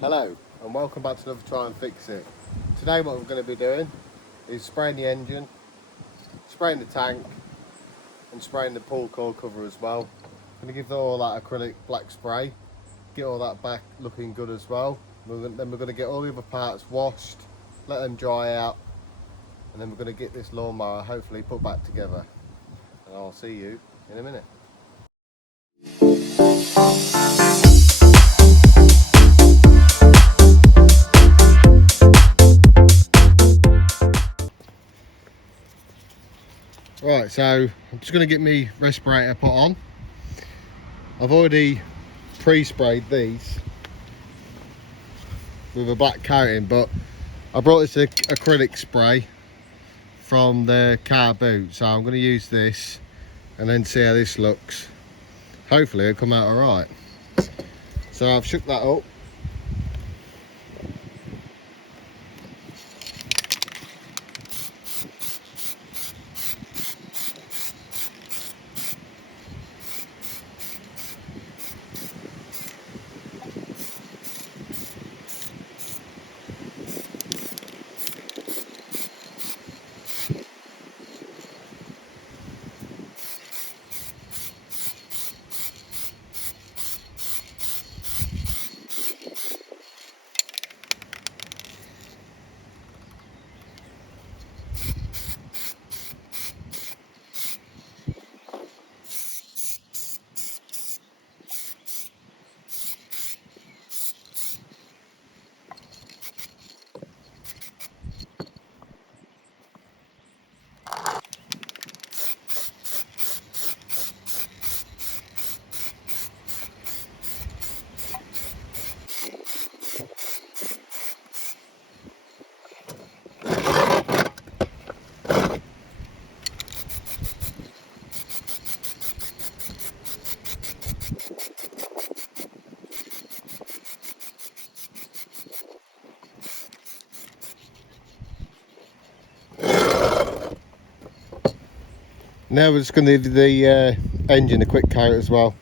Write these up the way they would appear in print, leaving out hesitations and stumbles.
Hello and welcome back to another Try and Fix It. Today what we're going to be doing is spraying the engine, spraying the tank and spraying the pull cord cover as well. I'm going to give all that acrylic black spray, get all that back looking good as well. Then we're going to get all the other parts washed, let them dry out, and then we're going to get this lawnmower hopefully put back together. And I'll see you in a minute. Right, so I'm just going to get my respirator put on. I've already pre-sprayed these with a black coating, but I brought this acrylic spray from the car boot, so I'm going to use this and then see how this looks. Hopefully it'll come out alright. So I've shook that up. Now we're just going to give the engine a quick coat as well.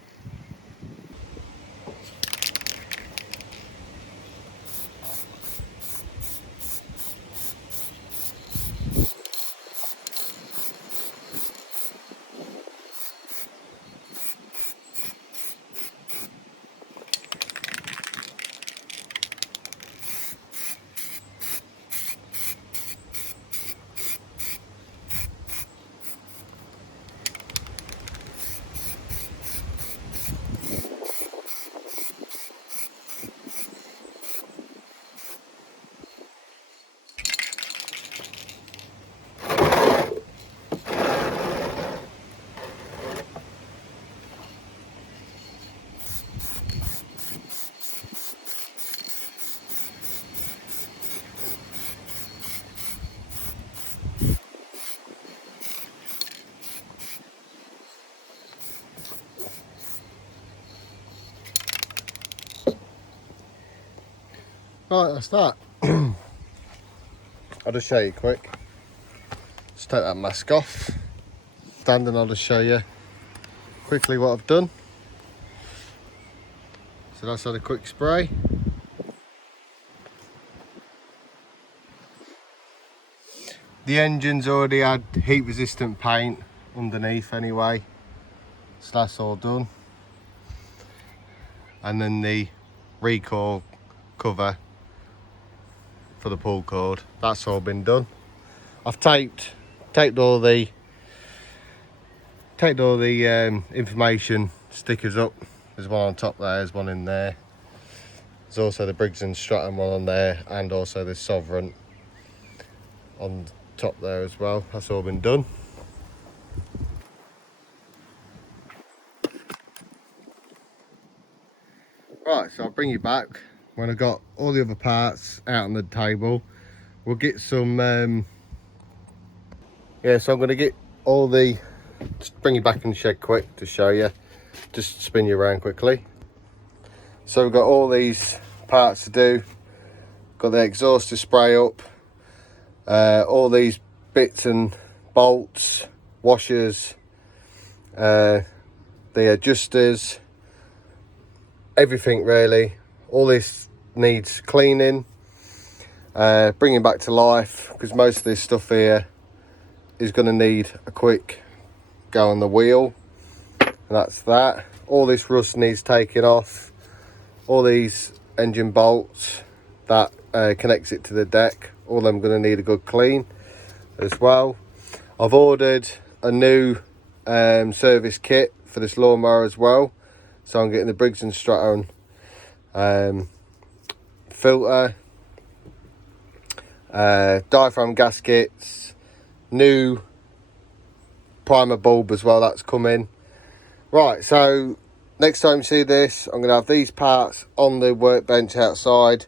Right, that's that. I'll just show you quick. Just take that mask off. Stand and I'll just show you quickly what I've done. So that's had a quick spray. The engine's already had heat resistant paint underneath anyway. So that's all done. And then the recoil cover for the pull cord, that's all been done. I've taped all the information stickers up. There's one on top there, there's one in there. There's also the Briggs and Stratton one on there, and also the Sovereign on top there as well. That's all been done. Right, so I'll bring you back when I've got all the other parts out on the table. We'll get some so I'm going to get all the, just bring you back in the shed quick to show you, just spin you around quickly. So we've got all these parts to do. Got the exhaust to spray up, all these bits and bolts, washers, the adjusters, everything really. All this needs cleaning, bringing back to life, because most of this stuff here is going to need a quick go on the wheel, and that's that. All this rust needs taking off. All these engine bolts that connects it to the deck, all them going to need a good clean as well. I've ordered a new service kit for this lawnmower as well, so I'm getting the Briggs & Stratton filter, diaphragm gaskets, new primer bulb as well, that's coming. Right, so next time you see this, I'm going to have these parts on the workbench outside.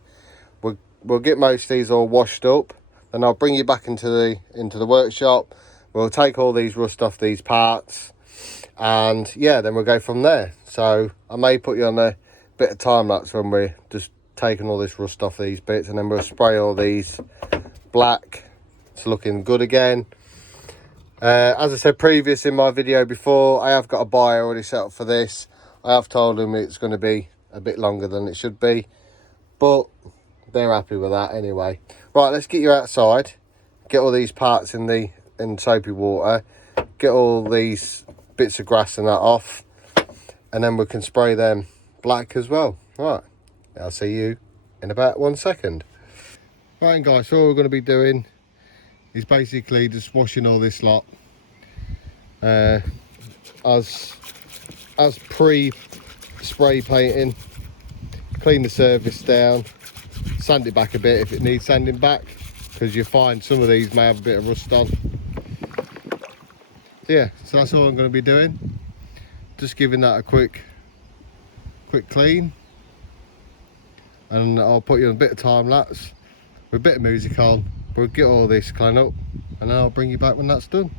We'll get most of these all washed up, then I'll bring you back into the workshop. We'll take all these rust off these parts, and yeah, then we'll go from there. So I may put you on a bit of time lapse when we're just taking all this rust off these bits, and then we'll spray all these black. It's looking good again. As I said previous in my video before, I have got a buyer already set up for this. I have told them it's going to be a bit longer than it should be, but they're happy with that anyway. Right, let's get you outside, get all these parts in soapy water, get all these bits of grass and that off, and then we can spray them black as well. Right, I'll see you in about 1 second. Right guys, so all we're going to be doing is basically just washing all this lot as pre-spray painting, clean the surface down, sand it back a bit if it needs sanding back, because you find some of these may have a bit of rust on. So yeah, so that's all I'm going to be doing, just giving that a quick clean, and I'll put you on a bit of time lapse with a bit of music on. We'll get all this cleaned up, and then I'll bring you back when that's done.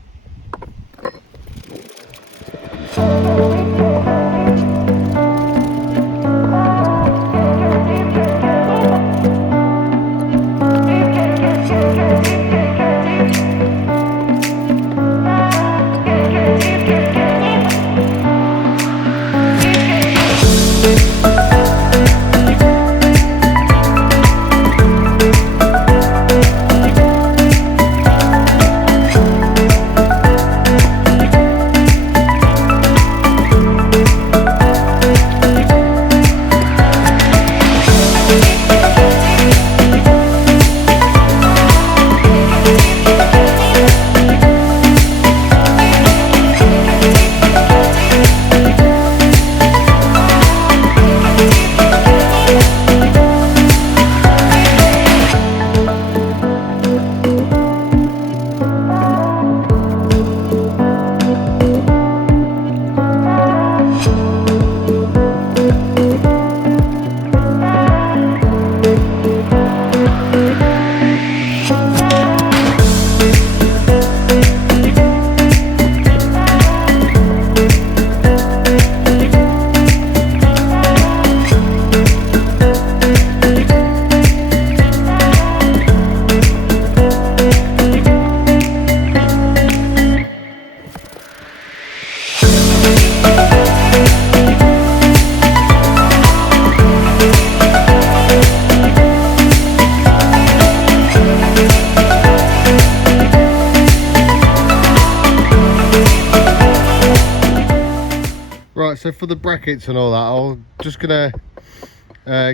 Right, so for the brackets and all that, I'm just gonna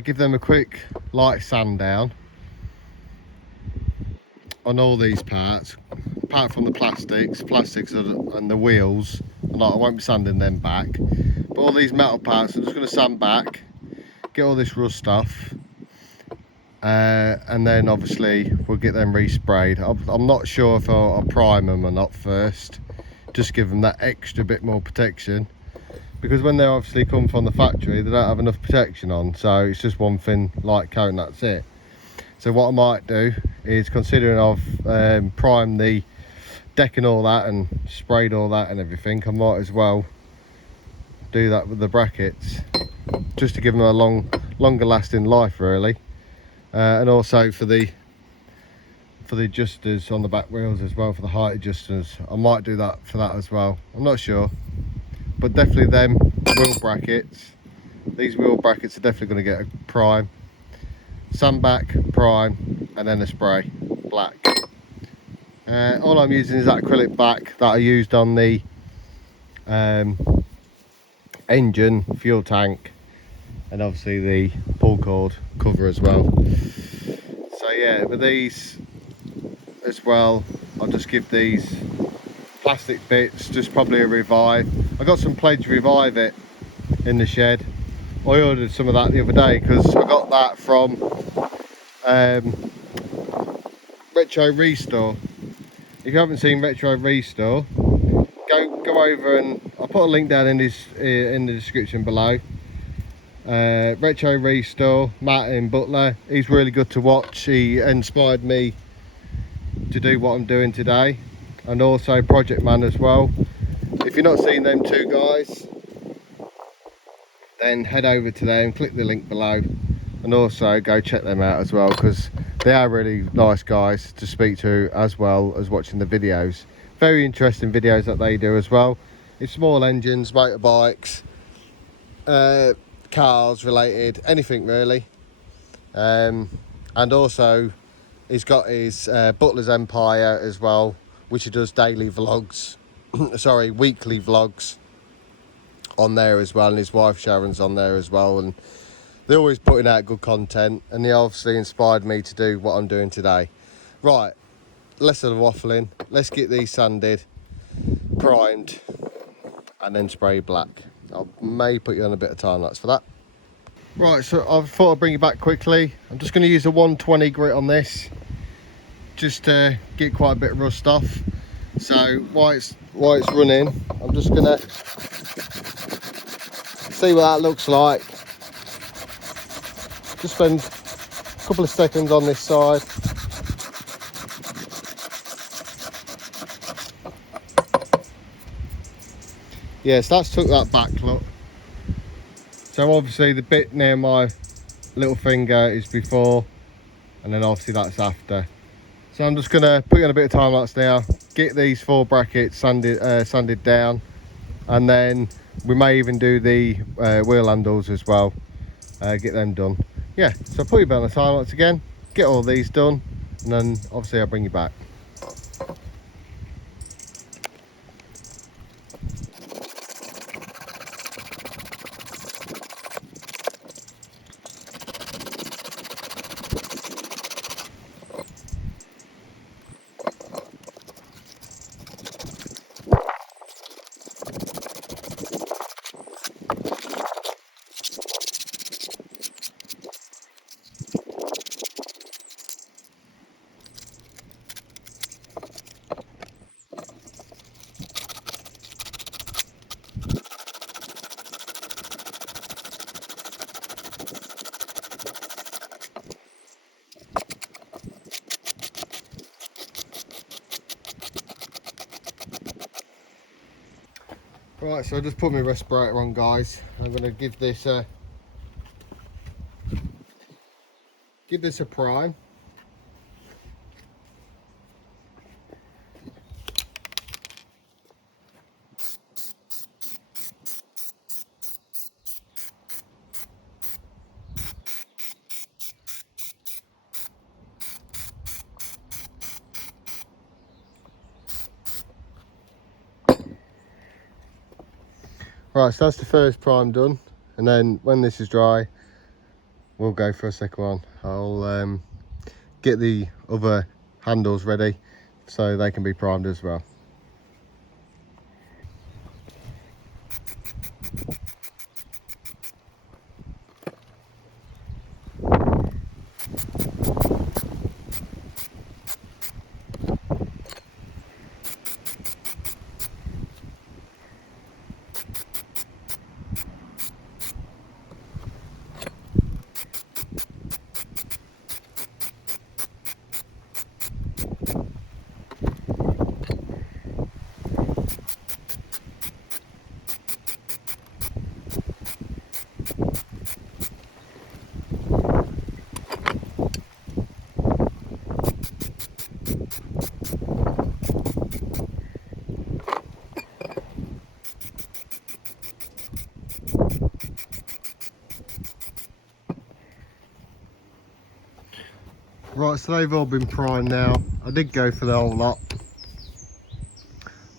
give them a quick light sand down on all these parts, apart from the plastics and the wheels. I won't be sanding them back, but all these metal parts I'm just going to sand back, get all this rust off, and then obviously we'll get them resprayed. I'm not sure if I'll prime them or not first, just give them that extra bit more protection, because when they obviously come from the factory they don't have enough protection on, so it's just one thin light coat and that's it. So what I might do is, considering I've primed the deck and all that and sprayed all that and everything, I might as well do that with the brackets, just to give them a longer lasting life really, and also for the adjusters on the back wheels as well, for the height adjusters. I might do that for that as well, I'm not sure, but definitely them wheel brackets, these wheel brackets are definitely going to get a prime. sandback, prime, and then a spray, black. All I'm using is that acrylic back that I used on the engine, fuel tank, and obviously the pull cord cover as well. So yeah, with these as well, I'll just give these plastic bits just probably a revive. I got some Pledge Revive It in the shed. I ordered some of that the other day because I got that from Retro Restore. If you haven't seen Retro Restore, go over, and I'll put a link down in the description below. Retro Restore, Matt in Butler, he's really good to watch. He inspired me to do what I'm doing today, and also Project Man as well. If you're not seeing them two guys, then head over to them, click the link below, and also go check them out as well, because they are really nice guys to speak to, as well as watching the videos. Very interesting videos that they do as well. It's small engines, motorbikes, cars related, anything really. And also he's got his Butler's Empire as well, which he does daily vlogs sorry, weekly vlogs on there as well, and his wife Sharon's on there as well, and they're always putting out good content, and they obviously inspired me to do what I'm doing today. Right, less of the waffling, let's get these sanded, primed, and then spray black. I may put you on a bit of time lapse for that. Right, so I thought I'd bring you back quickly. I'm just going to use a 120 grit on this, just to get quite a bit of rust off. So while it's running, I'm just going to see what that looks like. Just spend a couple of seconds on this side. Yes, that's took that back, look. So obviously the bit near my little finger is before, and then obviously that's after. So I'm just gonna put you on a bit of time lapse now, get these 4 brackets sanded down, and then we may even do the wheel handles as well, get them done. Yeah, so put you back on the time lapse again, get all these done, and then obviously I'll bring you back. Right, so I just put my respirator on, guys. I'm going to give this a prime. Right, so that's the first prime done, and then when this is dry, we'll go for a second one. I'll get the other handles ready so they can be primed as well. Right, so they've all been primed now. I did go for the whole lot.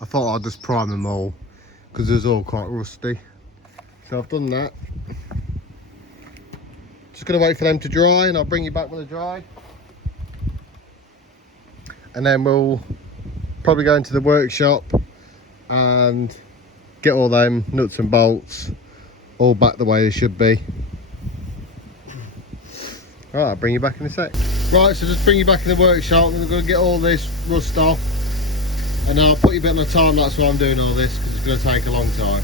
I thought I'd just prime them all because it was all quite rusty. So I've done that. Just gonna wait for them to dry and I'll bring you back when they're dry. And then we'll probably go into the workshop and get all them nuts and bolts all back the way they should be. Right, I'll bring you back in a sec. Right, so just bring you back in the workshop and we're going to get all this rust off. And I'll put you a bit on a time lapse while I'm doing all this because it's going to take a long time.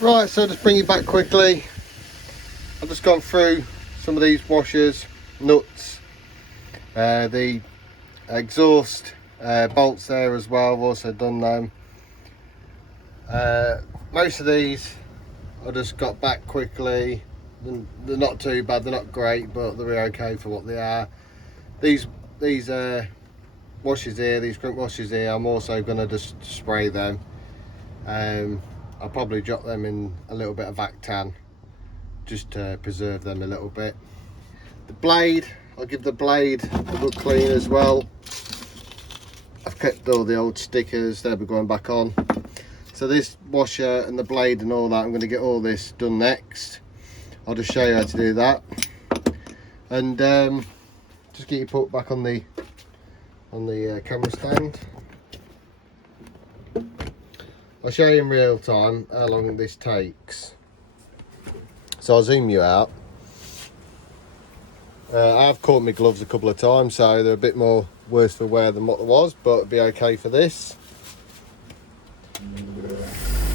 Right, so just bring you back quickly. I've just gone through some of these washers, nuts, the exhaust bolts there as well. I've also done them. Most of these I just got back quickly. They're not too bad, they're not great, but they're okay for what they are. These washers here, these front washers here, I'm also going to just spray them. I'll probably drop them in a little bit of Actan just to preserve them a little bit. The blade, I'll give the blade a good clean as well. I've kept all the old stickers, they'll be going back on. So this washer and the blade and all that, I'm going to get all this done next. I'll just show you how to do that. And just get you put back on the camera stand. I'll show you in real time how long this takes. So I'll zoom you out. I've caught my gloves a couple of times, so they're a bit more worse for wear than what it was, but it'll be okay for this.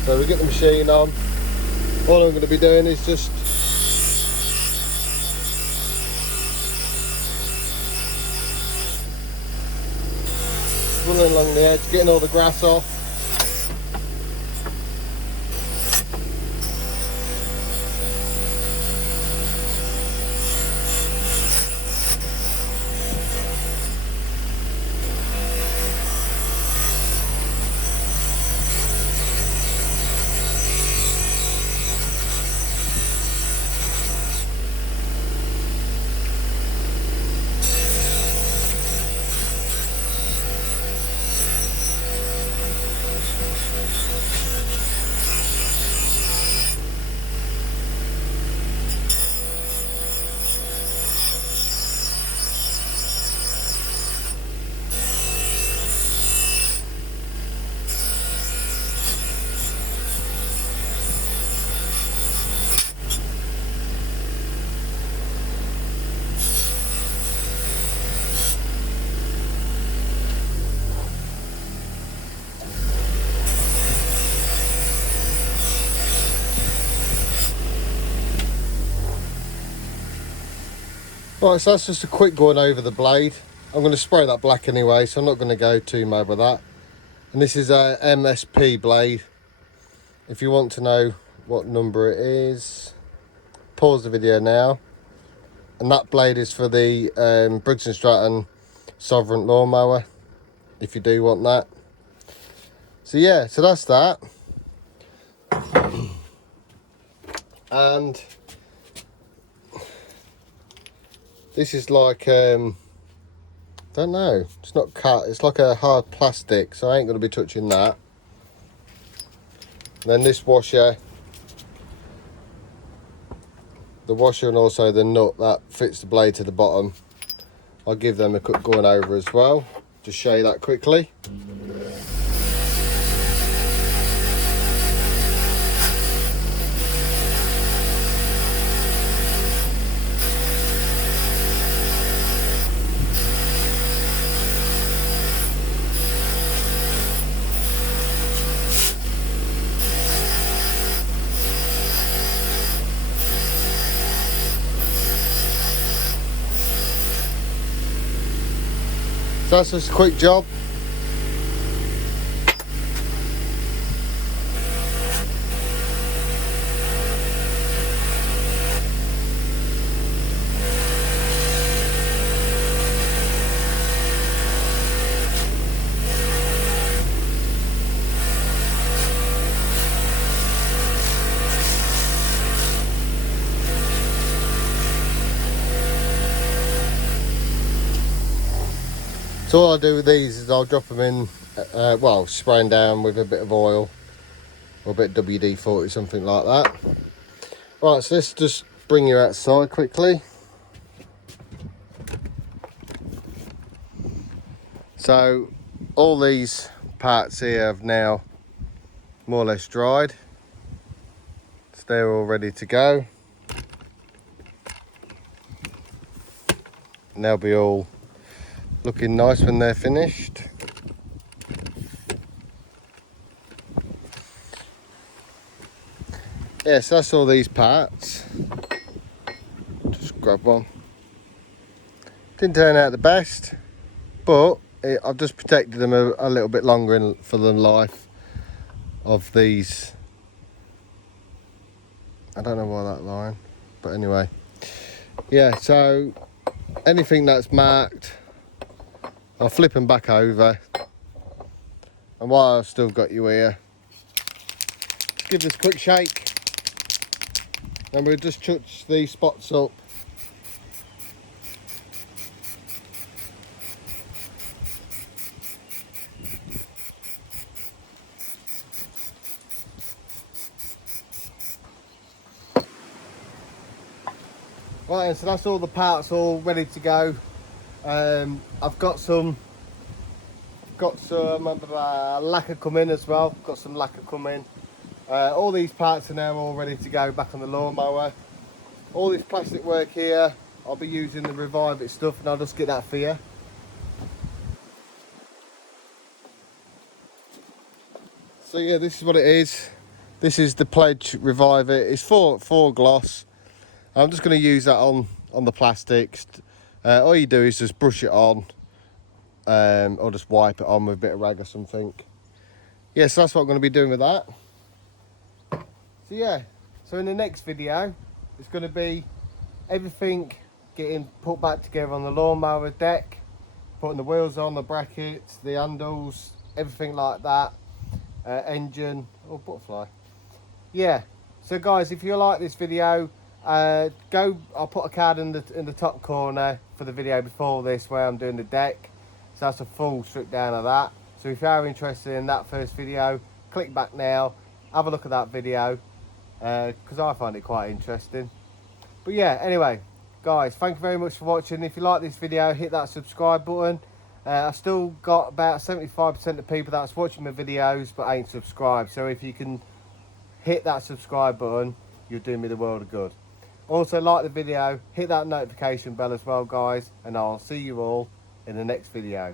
So we get the machine on. All I'm going to be doing is just running along the edge, getting all the grass off. Right, so that's just a quick going over the blade. I'm going to spray that black anyway, so I'm not going to go too mad with that. And this is a MSP blade. If you want to know what number it is, pause the video now. And that blade is for the Briggs & Stratton Sovereign lawnmower, if you do want that. So yeah, so that's that. And this is like, don't know, it's not cut, it's like a hard plastic, so I ain't going to be touching that. And then this washer, the washer and also the nut that fits the blade to the bottom, I'll give them a quick going over as well. Just show you that quickly. So that's just a quick job. So all I do with these is I'll drop them in, well, spraying down with a bit of oil or a bit of WD-40, something like that. Right, so let's just bring you outside quickly. So all these parts here have now more or less dried. So they're all ready to go. And they'll be all looking nice when they're finished. Yeah, so that's all these parts. Just grab one. Didn't turn out the best, but I've just protected them a little bit longer for the life of these. I don't know why that line, but anyway. Yeah, so anything that's marked, I'll flip them back over. And while I've still got you here, give this a quick shake. And we'll just touch these spots up. Right, so that's all the parts all ready to go. I've got some lacquer coming as well. Got some lacquer coming. All these parts are now all ready to go back on the lawnmower. All this plastic work here, I'll be using the Revive It stuff, and I'll just get that for you. So yeah, this is what it is. This is the Pledge Revive It. It's four gloss. I'm just going to use that on the plastics. All you do is just brush it on, or just wipe it on with a bit of rag or something. Yeah, so that's what I'm going to be doing with that. So yeah, so in the next video, it's going to be everything getting put back together on the lawnmower deck, putting the wheels on, the brackets, the handles, everything like that, engine, or butterfly. Yeah, so guys, if you like this video, I'll put a card in the top corner for the video before this where I'm doing the deck. So that's a full strip down of that. So if you are interested in that first video, click back now, have a look at that video, because I find it quite interesting. But yeah, anyway, guys, thank you very much for watching. If you like this video, hit that subscribe button. I've still got about 75% of people that's watching my videos but ain't subscribed. So if you can hit that subscribe button, you're doing me the world of good. Also, like the video, hit that notification bell as well, guys, and I'll see you all in the next video.